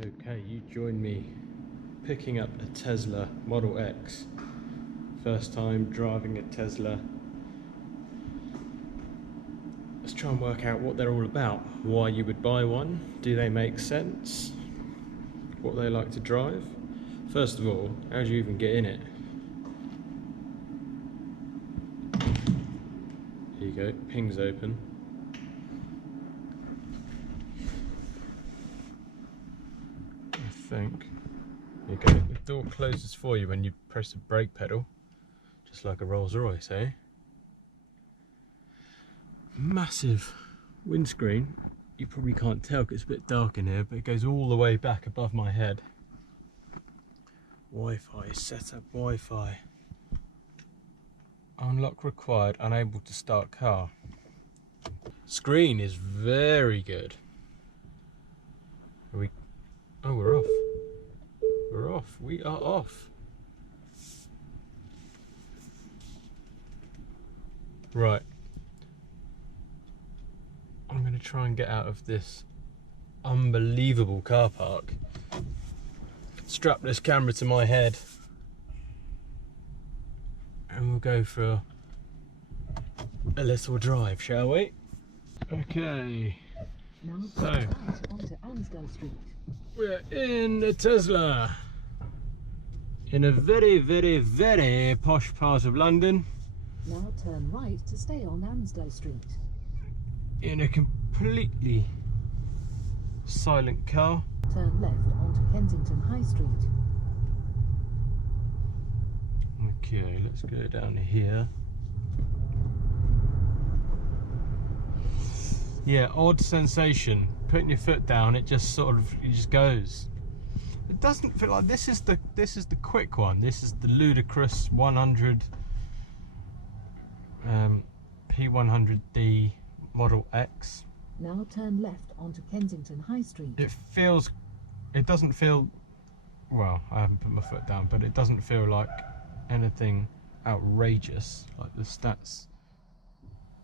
Okay, you join me picking up a Tesla Model X. First time driving a Tesla. Let's try and work out what they're all about. Why you would buy one? Do they make sense? What they like to drive? First of all, how do you even get in it? Here you go, ping's open. I think. There you go, the door closes for you when you press the brake pedal. Just like a Rolls Royce, eh? Massive windscreen. You probably can't tell because it's a bit dark in here, but it goes all the way back above my head. Wi-Fi, setup Wi-Fi. Unlock required, unable to start car. Screen is very good. Are we? Oh, we're off. We're off. We are off. Right. I'm going to try and get out of this unbelievable car park. Strap this camera to my head and we'll go for a little drive, shall we? Okay, so we're in the Tesla in a very, very, very posh part of London. Now turn right to stay on Ansdell Street. In a completely silent car. Turn left onto Kensington High Street. Okay, let's go down here. Yeah, odd sensation. Putting your foot down, it just goes. It doesn't feel like this is the quick one. This is the Ludicrous 100 P100D Model X. Now turn left onto Kensington High Street. It doesn't feel, well, I haven't put my foot down, but it doesn't feel like anything outrageous like the stats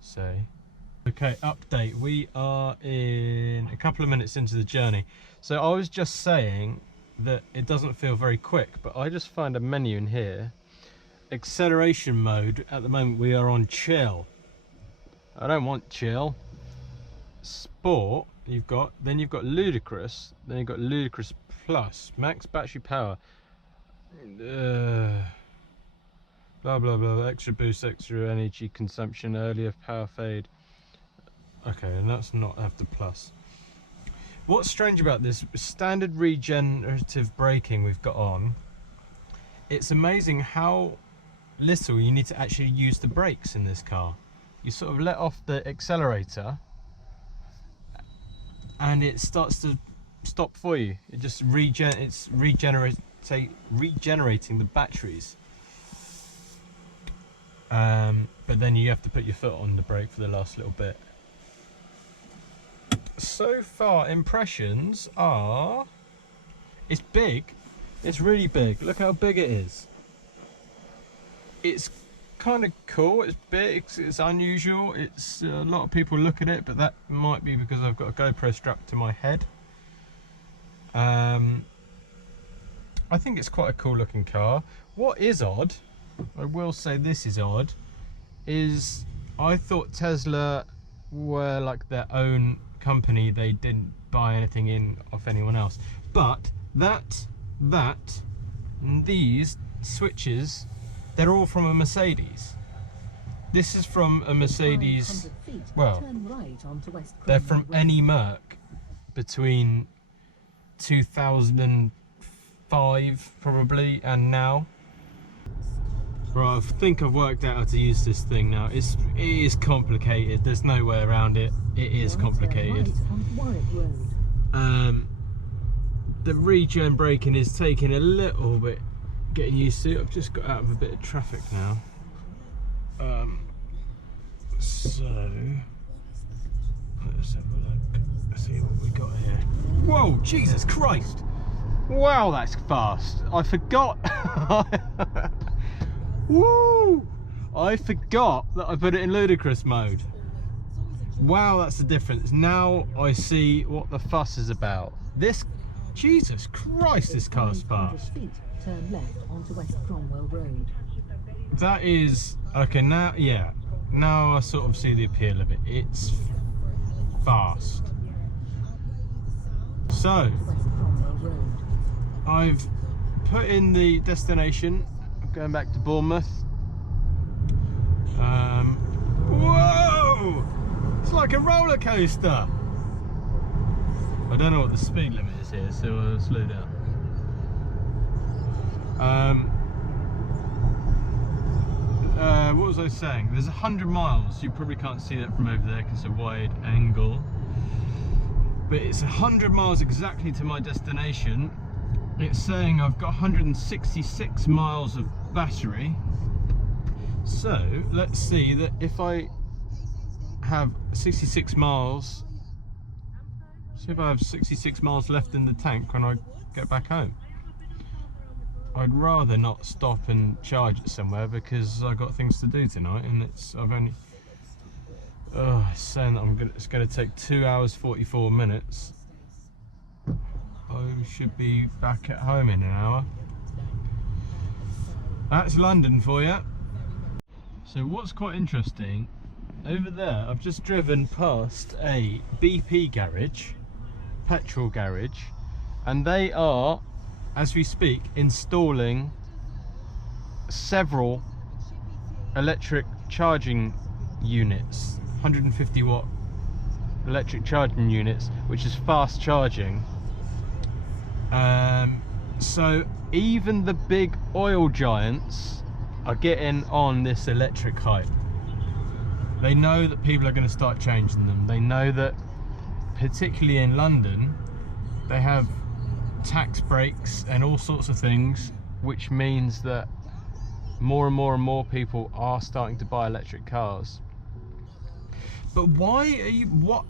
say. Okay, update. We are in a couple of minutes into the journey. So I was just saying that it doesn't feel very quick, but I just find a menu in here. Acceleration mode, at the moment we are on chill. I don't want chill. Sport, then you've got Ludicrous, then you've got Ludicrous Plus, max battery power, blah blah blah, extra boost, extra energy consumption, earlier power fade. Okay, and that's not have the plus. What's strange about this standard regenerative braking we've got on, it's amazing how little you need to actually use the brakes in this car. You sort of let off the accelerator and it starts to stop for you. It just regenerating the batteries. But then you have to put your foot on the brake for the last little bit. So far, impressions are, it's big. It's really big. Look how big it is. It's kind of cool. It's big. It's unusual. It's a lot of people look at it, but that might be because I've got a GoPro strapped to my head. I think it's quite a cool looking car. What is odd, I will say this is odd, is I thought Tesla were like their own company. They didn't buy anything in off anyone else. But these switches, they're all from a Mercedes. This is from a Mercedes, well, they're from any Merc between 2005 probably and now. Right, I think I've worked out how to use this thing now. It is complicated. There's no way around it. It is complicated. The regen braking is taking a little bit getting used to. I've just got out of a bit of traffic now. So let's have a look. Let's see what we got here. Whoa, Jesus Christ! Wow, that's fast. I forgot. Woo! I forgot that I put it in Ludicrous mode. Wow, that's the difference. Now I see what the fuss is about. This Jesus Christ, this car's 500 fast. feet, turn left onto West Cromwell Road. That is okay now. Yeah, now I sort of see the appeal of it. It's fast. So West Cromwell Road. I've put in the destination. I'm going back to Bournemouth. Whoa! It's like a roller coaster. I don't know what the speed limit is here, so I'll slow down. What was I saying? There's 100 miles. You probably can't see that from over there because it's a wide angle. But it's 100 miles exactly to my destination. It's saying I've got 166 miles of battery. So let's see that if I have 66 miles, see if I have 66 miles left in the tank when I get back home. I'd rather not stop and charge it somewhere because I've got things to do tonight, and it's it's saying that it's going to take 2 hours 44 minutes. I should be back at home in an hour. That's London for you. So what's quite interesting, over there I've just driven past a BP garage, petrol garage, and they are, as we speak, installing several electric charging units, 150 watt electric charging units, which is fast charging. So even the big oil giants are getting on this electric hype. They know that people are going to start changing them. They know that, particularly in London, they have tax breaks and all sorts of things, which means that more and more and more people are starting to buy electric cars. But why are you, what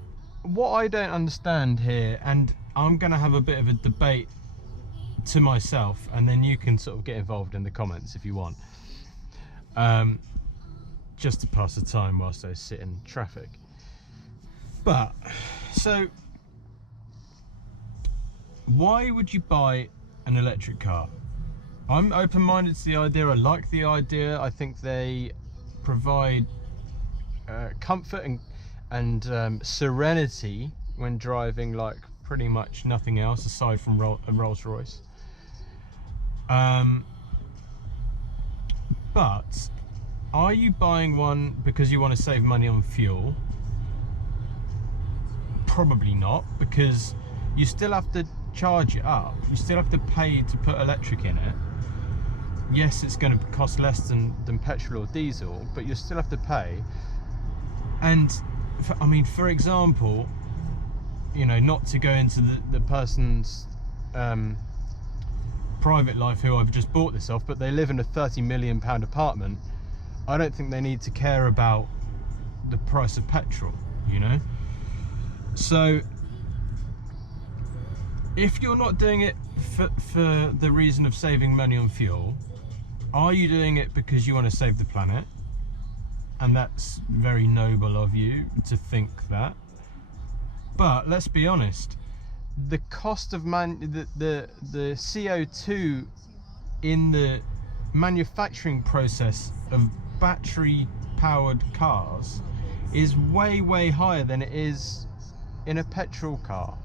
I don't understand here, and I'm going to have a bit of a debate to myself, and then you can sort of get involved in the comments if you want, just to pass the time whilst I sit in traffic. But so why would you buy an electric car? I'm open-minded to the idea. I like the idea. I think they provide comfort and serenity when driving, like pretty much nothing else aside from a Rolls-Royce. But are you buying one because you want to save money on fuel? Probably not, because you still have to charge it up. You still have to pay to put electric in it. Yes, it's going to cost less than petrol or diesel, but you still have to pay. And I mean, for example, you know, not to go into the person's private life who I've just bought this off, but they live in a £30 million apartment. I don't think they need to care about the price of petrol, you know. So if you're not doing it for the reason of saving money on fuel, are you doing it because you want to save the planet? And that's very noble of you to think that. But let's be honest, the cost of the CO2 in the manufacturing process of battery powered cars is way higher than it is in a petrol car.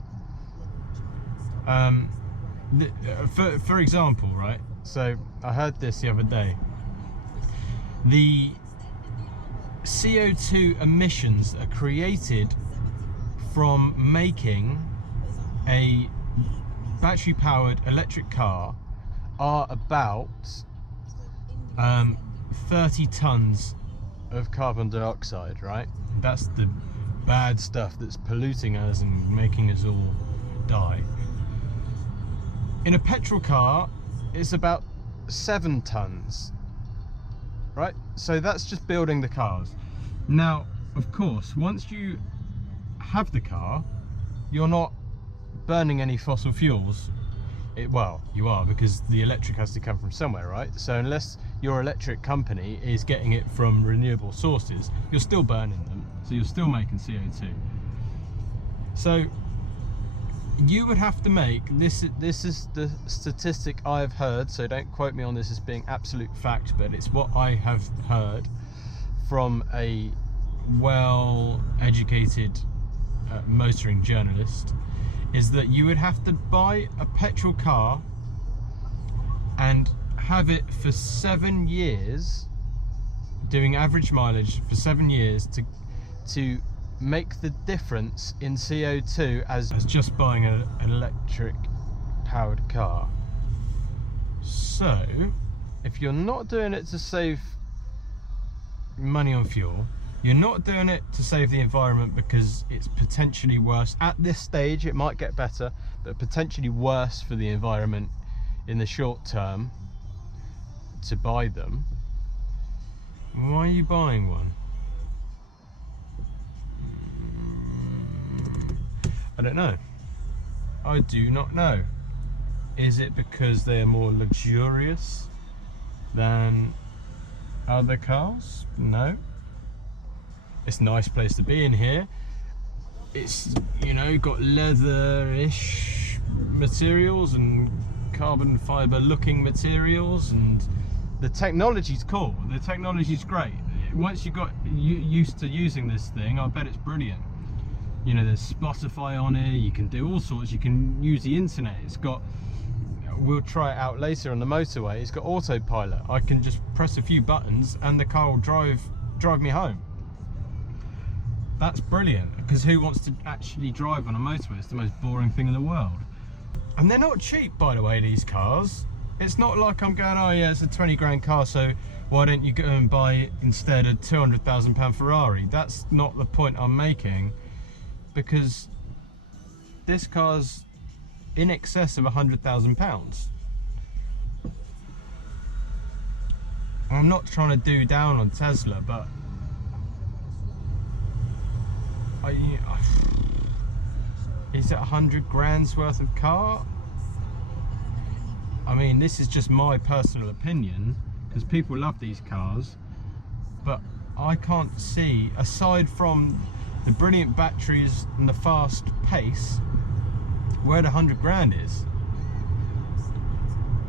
For example, right, so I heard this the other day, the CO2 emissions that are created from making a battery powered electric car are about 30 tons of carbon dioxide, right? That's the bad stuff that's polluting us and making us all die. In a petrol car, it's about 7 tons, right? So that's just building the cars. Now, of course, once you have the car, you're not burning any fossil fuels. Well, you are, because the electric has to come from somewhere, right? So unless your electric company is getting it from renewable sources, you're still burning them, so you're still making CO2. So you would have to make this. This is the statistic I've heard, so don't quote me on this as being absolute fact, but it's what I have heard from a well-educated motoring journalist, is that you would have to buy a petrol car and have it for 7 years, doing average mileage for 7 years to make the difference in CO2 as just buying an electric powered car. So if you're not doing it to save money on fuel, you're not doing it to save the environment because it's potentially worse at this stage. It might get better, but potentially worse for the environment in the short term to buy them. Why are you buying one? I don't know. I do not know. Is it because they are more luxurious than other cars? No. It's a nice place to be in here. It's, you know, got leather-ish materials and carbon fiber looking materials, and the technology's cool. The technology's great. Once you got used to using this thing, I bet it's brilliant. You know, there's Spotify on it, you can do all sorts, you can use the internet. It's got, we'll try it out later on the motorway, it's got autopilot. I can just press a few buttons and the car will drive me home. That's brilliant, because who wants to actually drive on a motorway? It's the most boring thing in the world. And they're not cheap, by the way, these cars. It's not like I'm going, oh yeah, it's a 20 grand car, so why don't you go and buy instead a £200,000 Ferrari? That's not the point I'm making, because this car's in excess of £100,000. I'm not trying to do down on Tesla, but is it 100 grand's worth of car? I mean, this is just my personal opinion, because people love these cars, but I can't see, aside from the brilliant batteries and the fast pace, where the 100 grand is.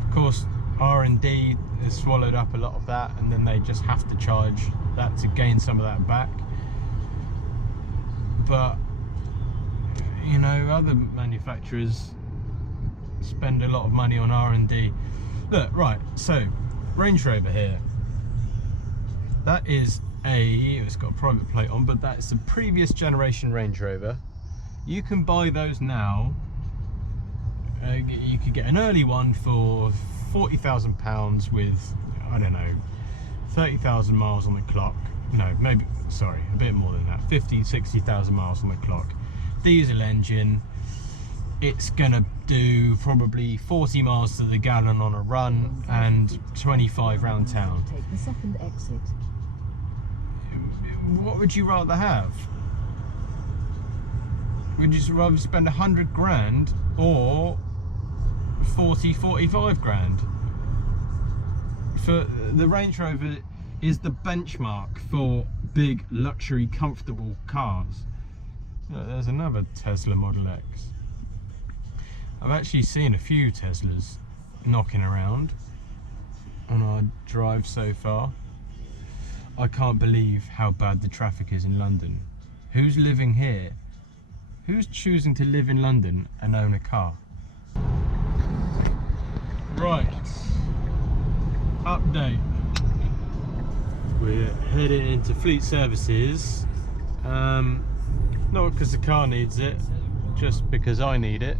Of course, R&D has swallowed up a lot of that, and then they just have to charge that to gain some of that back. But you know, other manufacturers spend a lot of money on R&D. Look, right, so Range Rover here, that is it's got a private plate on, but that's the previous generation Range Rover. You can buy those now. You could get an early one for £40,000 with, I don't know, 30,000 miles on the clock. No, maybe, sorry, a bit more than that, 50, 60,000 miles on the clock. Diesel engine. It's gonna do probably 40 miles to the gallon on a run and 25 round town. Take the second exit. What would you rather have? Would you rather spend 100 grand or 40, 45 grand? For the Range Rover is the benchmark for big, luxury, comfortable cars. Look, there's another Tesla Model X. I've actually seen a few Teslas knocking around on our drive so far. I can't believe how bad the traffic is in London. Who's living here? Who's choosing to live in London and own a car? Right, update. We're heading into Fleet Services. Not because the car needs it, just because I need it.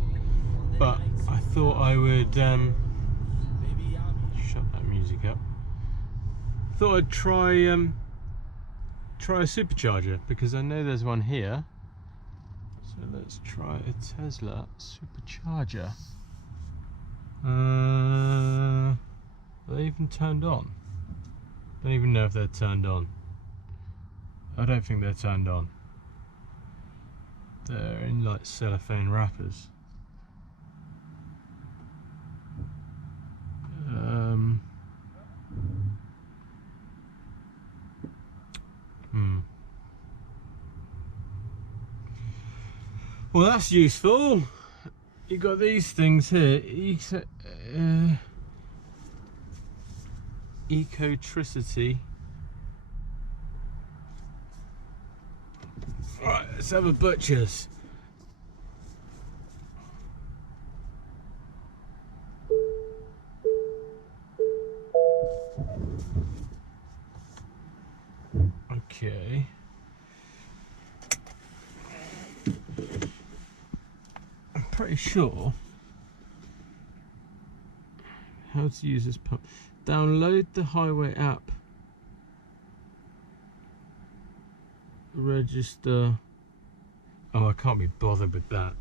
But I thought I would shut that music up. Thought I'd try a supercharger, because I know there's one here. So let's try a Tesla supercharger. Are they even turned on? Don't even know if they're turned on. I don't think they're turned on. They're in like cellophane wrappers. Well, that's useful. you got these things here. Ecotricity. Right, let's have a butcher's. Okay. I'm pretty sure how to use this pump. Download the highway app. Register. Oh, I can't be bothered with that.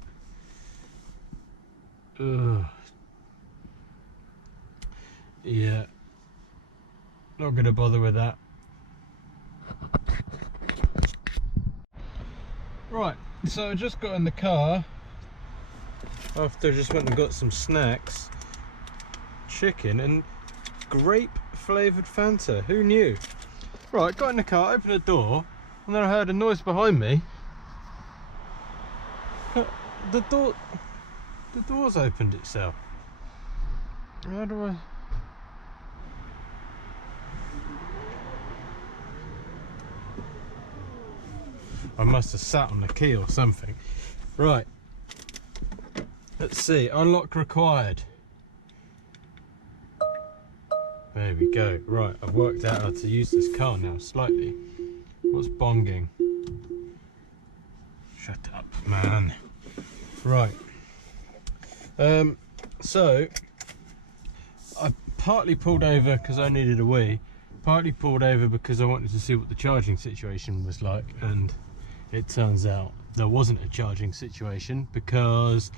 Ugh. Yeah. Not gonna bother with that. Right, so I just got in the car after I just went and got some snacks, chicken and grape flavoured Fanta. Who knew? Right, got in the car, opened the door, and then I heard a noise behind me. The door's opened itself. How do I must have sat on the key or something. Right. Let's see. Unlock required. There we go. Right. I've worked out how to use this car now slightly. What's bonging? Shut up, man. Right. So I partly pulled over because I needed a wee. Partly pulled over because I wanted to see what the charging situation was like, and it turns out there wasn't a charging situation, because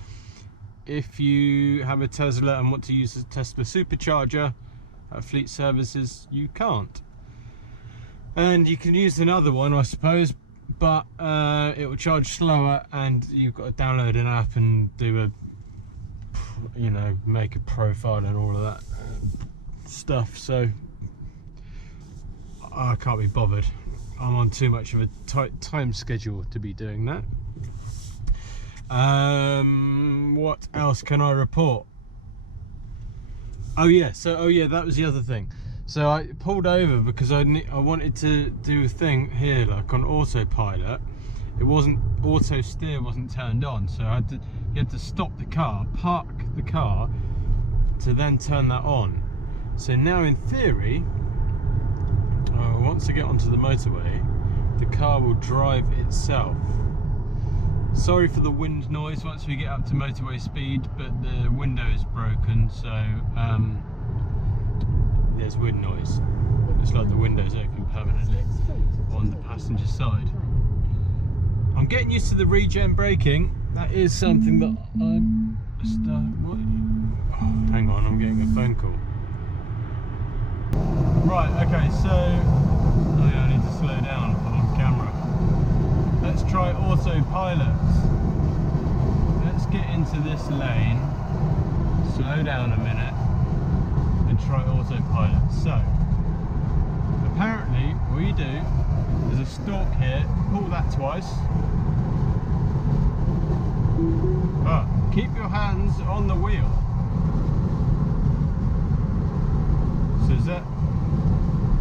if you have a Tesla and want to use a Tesla supercharger at Fleet Services, you can't. And you can use another one, I suppose, but it will charge slower, and you've got to download an app and do make a profile and all of that stuff. So I can't be bothered. I'm on too much of a tight time schedule to be doing that. What else can I report? Oh yeah, that was the other thing. So I pulled over because I wanted to do a thing here, like on autopilot. It wasn't, auto steer wasn't turned on, so you had to stop the car, park the car, to then turn that on. So now in theory, once I get onto the motorway, the car will drive itself. Sorry for the wind noise once we get up to motorway speed, but the window is broken, so there's wind noise. It's like the window's open permanently on the passenger side. I'm getting used to the regen braking. That is something that I'm hang on, I'm getting a phone call. Right, okay, so I need to slow down on camera. Let's try autopilot. Let's get into this lane, slow down a minute, and try autopilot. So, apparently, what you do, there's a stalk here, pull that twice. Keep your hands on the wheel. So is that,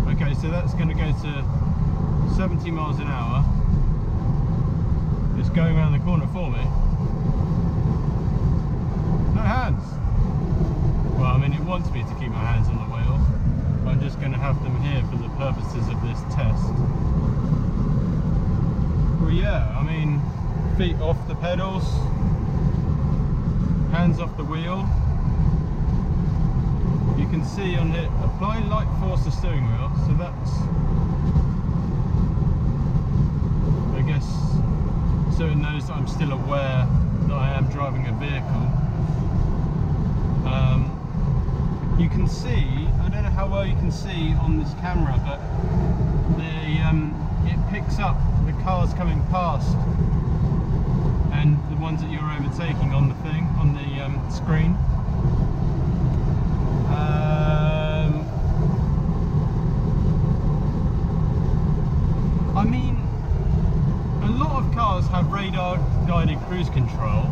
okay, so that's going to go to 70 miles an hour. It's going around the corner for me. No hands. Well, I mean, it wants me to keep my hands on the wheel. I'm just going to have them here for the purposes of this test. Well, yeah, I mean, feet off the pedals, hands off the wheel. You can see on it, apply light force to steering wheel, so that's, I guess, so it knows that I'm still aware that I am driving a vehicle. You can see, I don't know how well you can see on this camera, but it picks up the cars coming past and the ones that you're overtaking on the thing, on the screen. I mean, a lot of cars have radar guided cruise control,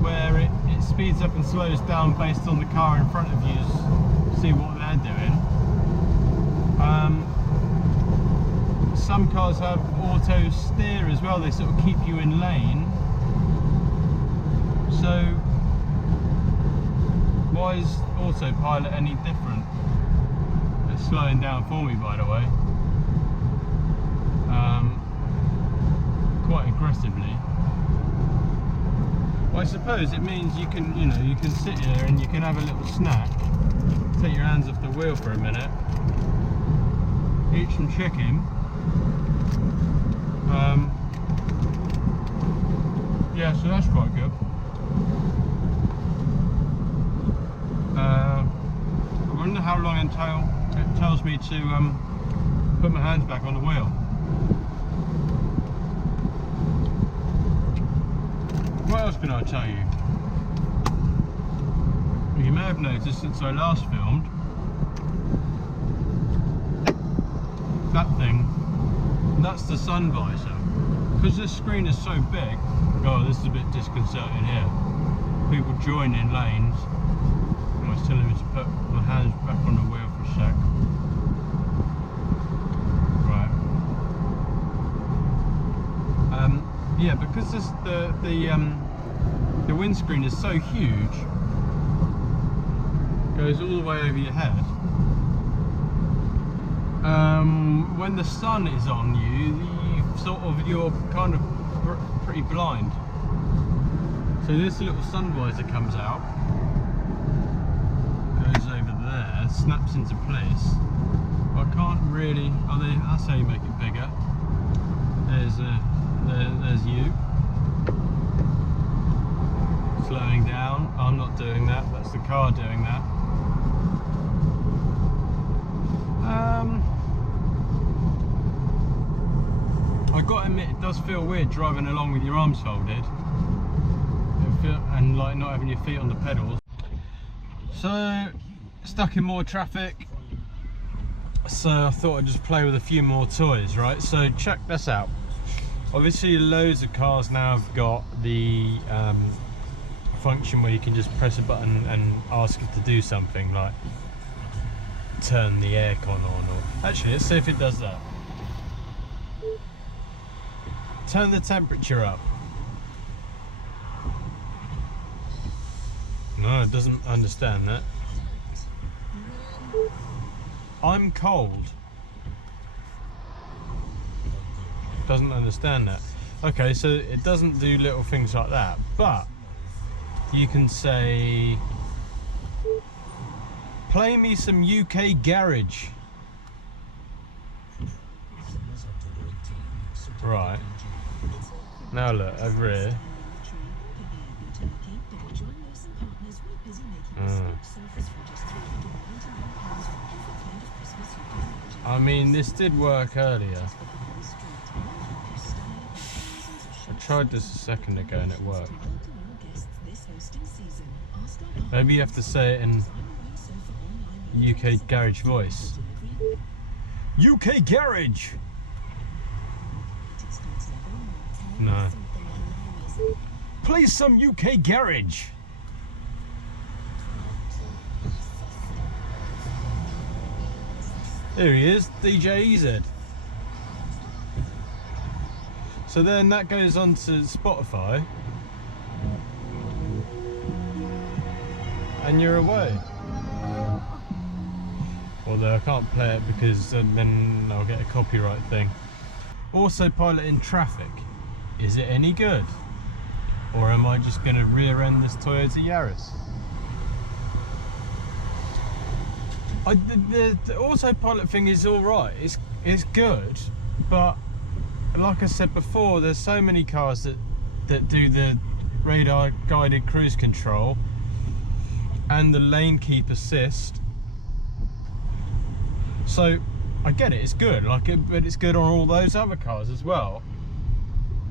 where speeds up and slows down based on the car in front of you to see what they're doing. Some cars have auto steer as well, they sort of keep you in lane. So why is Autopilot any different? It's slowing down for me, by the way, quite aggressively. Well, I suppose it means you can, you can sit here and you can have a little snack, take your hands off the wheel for a minute, eat some chicken. Yeah, so that's quite good. I wonder how long it tells me to put my hands back on the wheel. What else can I tell you? You may have noticed since I last filmed, that thing, that's the sun visor. Because this screen is so big, oh, this is a bit disconcerting here. People join in lanes. I was telling me to put my hands back on the wheel for a sec. Right. Yeah, because the windscreen is so huge, goes all the way over your head. When the sun is on you, you're kind of pretty blind. So this little sun visor comes out, goes over there, snaps into place. I can't really. That's how you make it bigger. There's you. Slowing down. I'm not doing that. That's the car doing that. I gotta admit, it does feel weird driving along with your arms folded and like not having your feet on the pedals. So, stuck in more traffic, so I thought I'd just play with a few more toys, right? So check this out. Obviously loads of cars now have got the function where you can just press a button and ask it to do something, like turn the aircon on, or actually let's see if it does that. Turn the temperature up. No, it doesn't understand that. I'm cold. Doesn't understand that. Okay, so it doesn't do little things like that, but you can say, play me some UK garage. Right. Now look, over here. I mean, this did work earlier. I tried this a second ago and it worked. Maybe you have to say it in UK garage voice. UK garage! No. Play some UK garage! There he is, DJ EZ. So then that goes on to Spotify, and you're away. Although I can't play it because then I'll get a copyright thing. Autopilot in traffic. Is it any good? Or am I just going to rear end this Toyota Yaris? The autopilot thing is alright, it's good, but like I said before, there's so many cars that do the radar guided cruise control and the lane keep assist. So I get it, it's good, but it's good on all those other cars as well.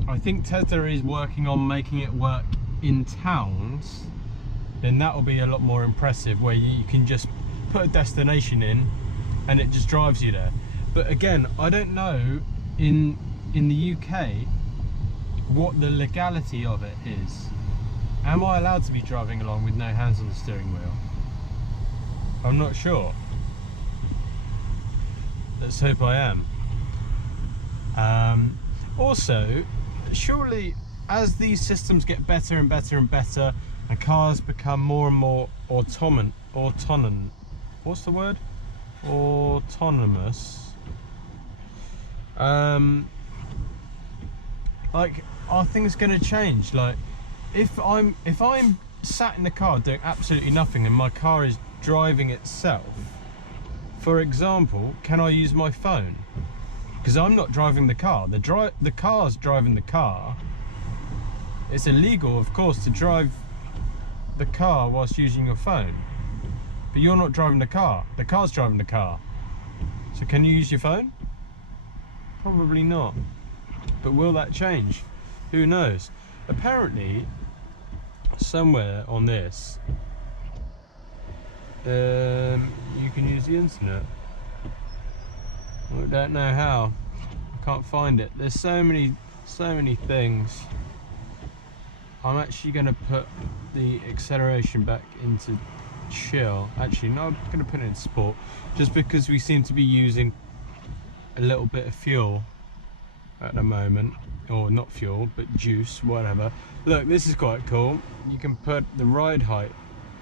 I think Tesla is working on making it work in towns, then that will be a lot more impressive, where you can just put a destination in and it just drives you there. But again, I don't know in the UK what the legality of it is. Am I allowed to be driving along with no hands on the steering wheel? I'm not sure. Let's hope I am. Also, surely as these systems get better and better and better, and cars become more and more autonomous. What's the word? Autonomous. Like, are things going to change? Like, if I'm sat in the car doing absolutely nothing and my car is driving itself, for example, can I use my phone? Because I'm not driving the car. The car's driving the car. It's illegal, of course, to drive the car whilst using your phone. But you're not driving the car. The car's driving the car. So can you use your phone? Probably not. But will that change? Who knows? Apparently, somewhere on this, you can use the internet. I don't know how. I can't find it. There's so many things. I'm actually going to put the acceleration back into chill. Actually, no, I'm going to put it in sport, just because we seem to be using a little bit of fuel at the moment, or not fuel, but juice, whatever. Look, this is quite cool. You can put the ride height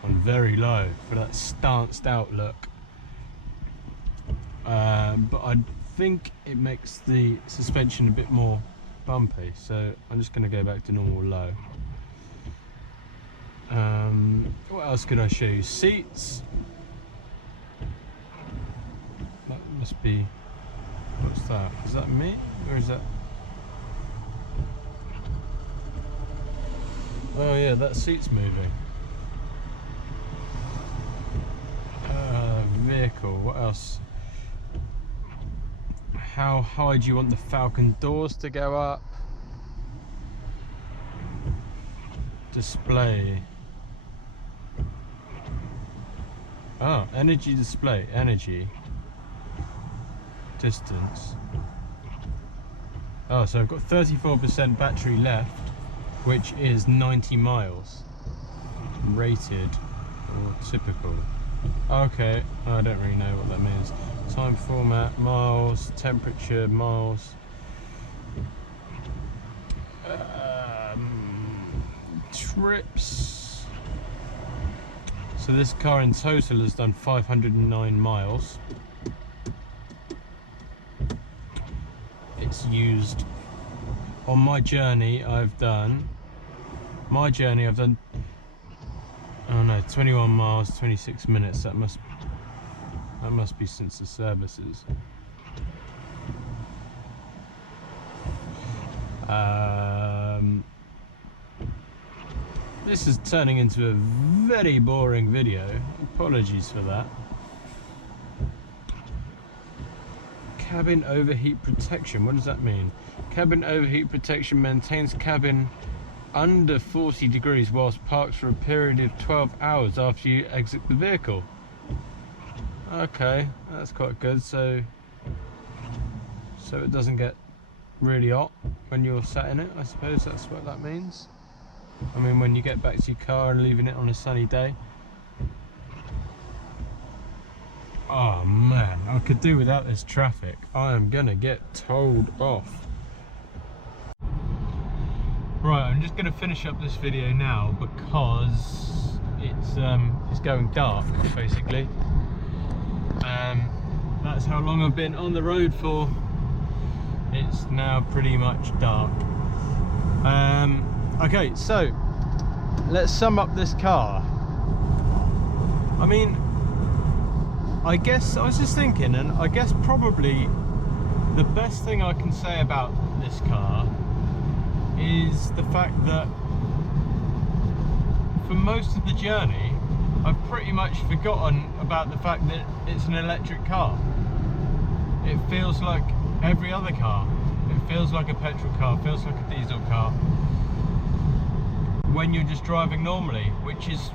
on very low for that stanced out look. But I think it makes the suspension a bit more bumpy, so I'm just going to go back to normal low. What else can I show you? Seats. That must be, what's that? Is that me, or is that? Oh yeah, that seat's moving. Vehicle, what else? How high do you want the Falcon doors to go up? Display. Oh, energy display, energy. Distance. Oh, so I've got 34% battery left, which is 90 miles. Rated or typical. Okay, I don't really know what that means. Time format, miles, temperature, miles. Trips. So this car in total has done 509 miles. It's used on my journey. I've done oh no, 21 miles, 26 minutes. That must be since the services. This is turning into a very boring video. Apologies for that. Cabin overheat protection. What does that mean? Cabin overheat protection maintains cabin under 40 degrees whilst parked for a period of 12 hours after you exit the vehicle. Okay, that's quite good. So it doesn't get really hot when you're sat in it. I suppose that's what that means. I mean, when you get back to your car and leaving it on a sunny day. Oh man, I could do without this traffic. I am gonna get told off. Right, I'm just gonna finish up this video now because it's going dark, basically. That's how long I've been on the road for. It's now pretty much dark. Okay, so let's sum up this car. I mean, I guess I was just thinking, and I guess probably the best thing I can say about this car is the fact that for most of the journey I've pretty much forgotten about the fact that it's an electric car. It feels like every other car. It feels like a petrol car, feels like a diesel car when you're just driving normally, which is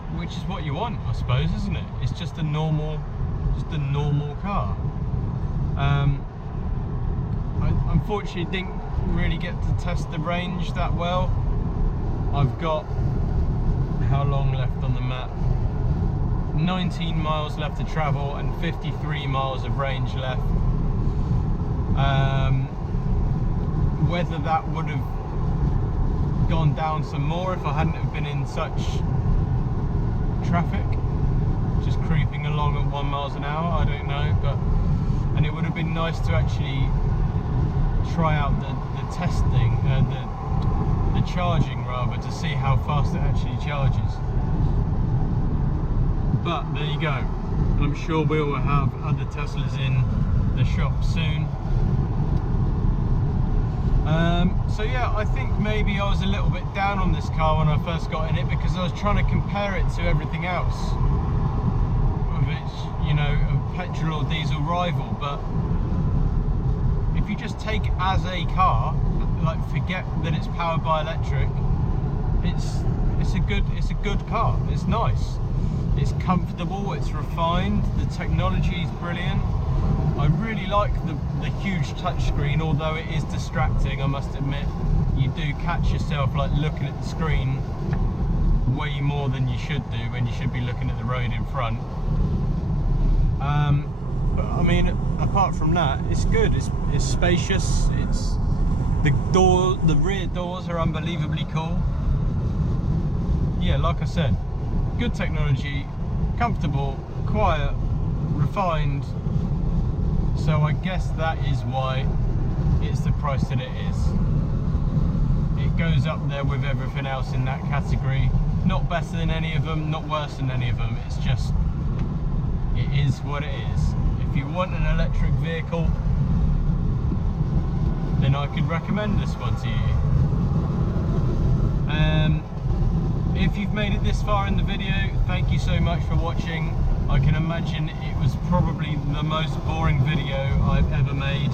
what you want, I suppose, isn't it? It's just a normal car. I unfortunately didn't really get to test the range that well. I've got how long left on the map. 19 miles left to travel and 53 miles of range left. Whether that would have gone down some more if I hadn't have been in such traffic, just creeping along at 1 mile an hour, I don't know. And it would have been nice to actually try out the testing, the charging rather, to see how fast it actually charges. But there you go. I'm sure we will have other Teslas in the shop soon. So yeah, I think maybe I was a little bit down on this car when I first got in it, because I was trying to compare it to everything else of its, you know, a petrol or diesel rival. But if you just take it as a car, like forget that it's powered by electric, it's a good car. It's nice, it's comfortable, it's refined, the technology is brilliant. I really like the huge touchscreen, although it is distracting, I must admit. You do catch yourself like looking at the screen way more than you should do when you should be looking at the road in front. But I mean, apart from that, it's good. It's spacious. It's the rear doors are unbelievably cool. Yeah, like I said, good technology, comfortable, quiet, refined. So I guess that is why it's the price that it is. It goes up there with everything else in that category. Not better than any of them, not worse than any of them. It's just, it is what it is. If you want an electric vehicle, then I could recommend this one to you. If you've made it this far in the video, thank you so much for watching. I can imagine it was probably the most boring video I've ever made,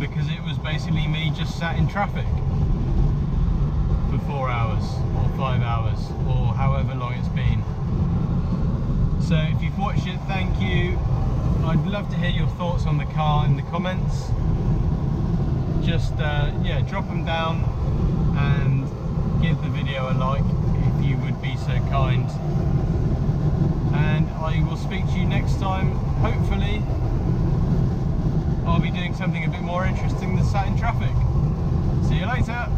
because it was basically me just sat in traffic for 4 hours or 5 hours or however long it's been. So if you've watched it, thank you. I'd love to hear your thoughts on the car in the comments. Just yeah, drop them down and give the video a like if you would be so kind. And I will speak to you next time. Hopefully I'll be doing something a bit more interesting than sat in traffic. See you later.